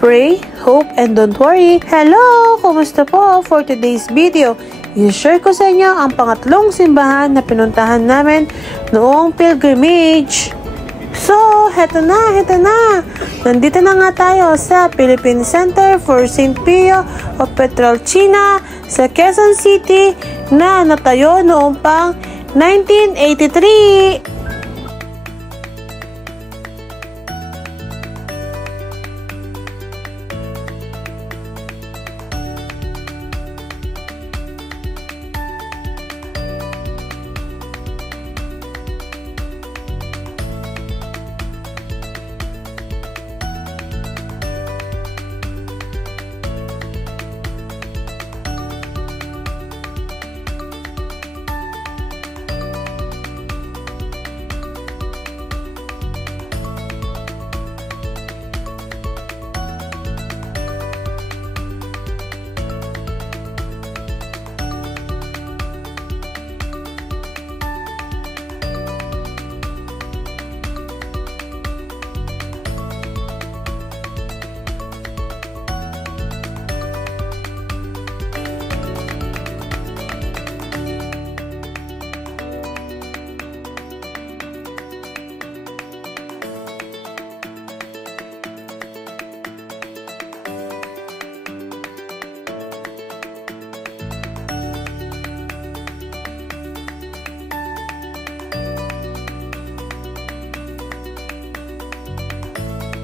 pray, hope, and don't worry. Hello! Kumusta po? For today's video, i-share ko sa inyo ang pangatlong simbahan na pinuntahan namin noong pilgrimage. So, heto na. Nandito na nga tayo sa Philippine Center for St. Pio of Pietrelcina sa Quezon City na natayo noong pang 1983.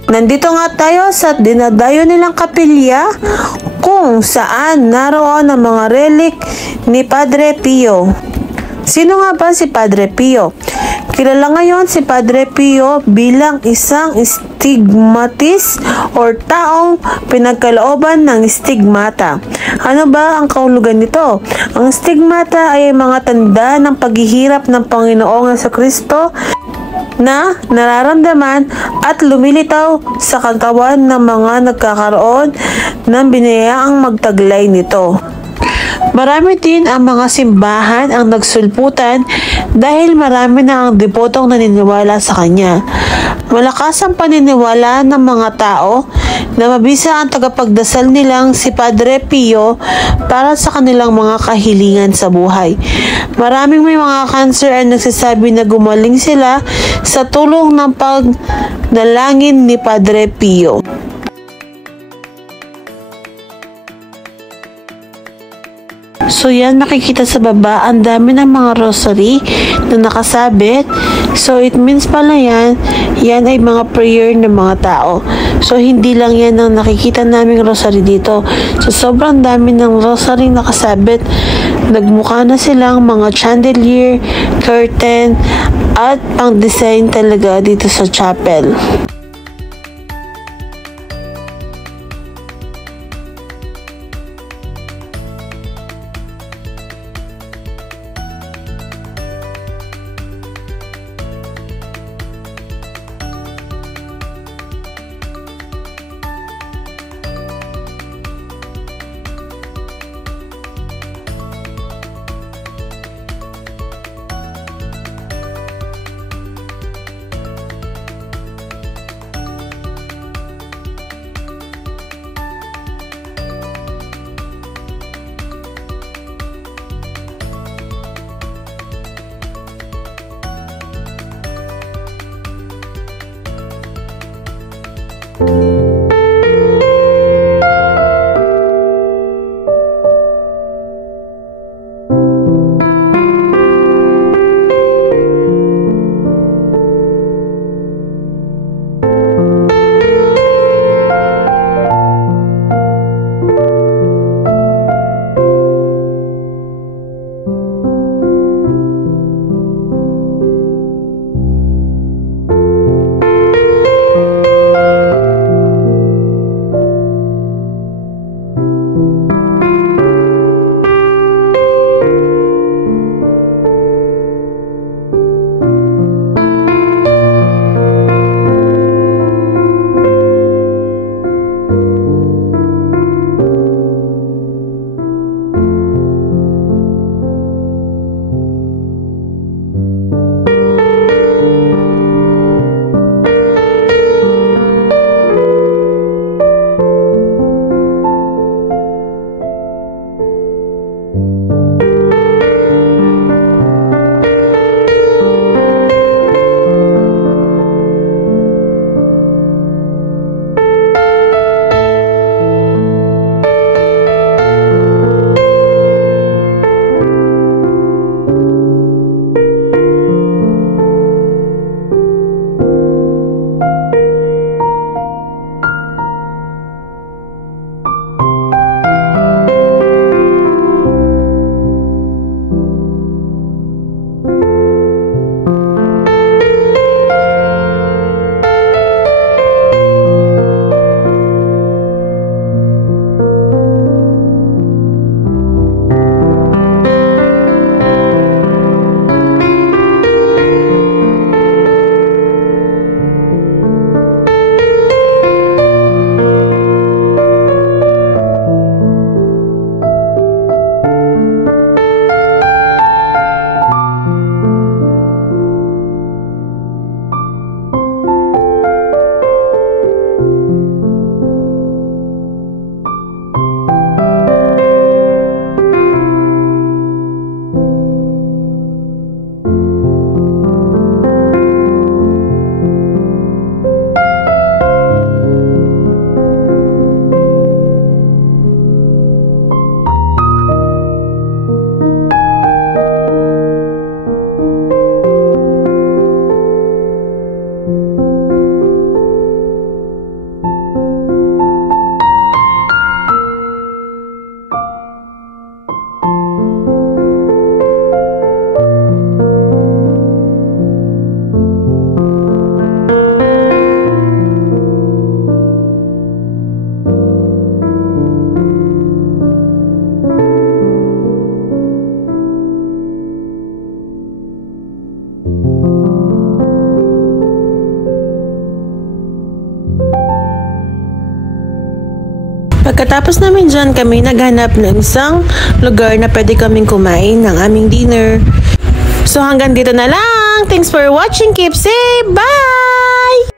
Nandito nga tayo sa dinadayo nilang kapilya kung saan naroon ang mga relic ni Padre Pio. Sino nga ba si Padre Pio? Kilala ngayon si Padre Pio bilang isang stigmatist or taong pinagkalooban ng stigmata. Ano ba ang kahulugan nito? Ang stigmata ay mga tanda ng paghihirap ng Panginoong Jesucristo na nararamdaman at lumilitaw sa katawan ng mga nagkakaroon ng binayaang magtaglay nito. Marami din ang mga simbahan ang nagsulputan dahil marami na ang debotong naniniwala sa kanya. Malakas ang paniniwala ng mga tao na mabisa ang tagapagdasal nilang si Padre Pio para sa kanilang mga kahilingan sa buhay. Maraming may mga cancer ay nagsasabi na gumaling sila sa tulong ng pagnalangin ni Padre Pio. So yan, makikita sa baba, ang dami ng mga rosary na nakasabit. So it means pala yan ay mga prayer ng mga tao. So hindi lang yan ang nakikita naming rosary dito. So sobrang dami ng rosary nakasabit. Nagmukha na silang mga chandelier, curtain, at pang design talaga dito sa chapel. Pagkatapos namin dyan, kami naghanap ng isang lugar na pwede kaming kumain ng aming dinner. So hanggang dito na lang. Thanks for watching. Keep safe. Bye!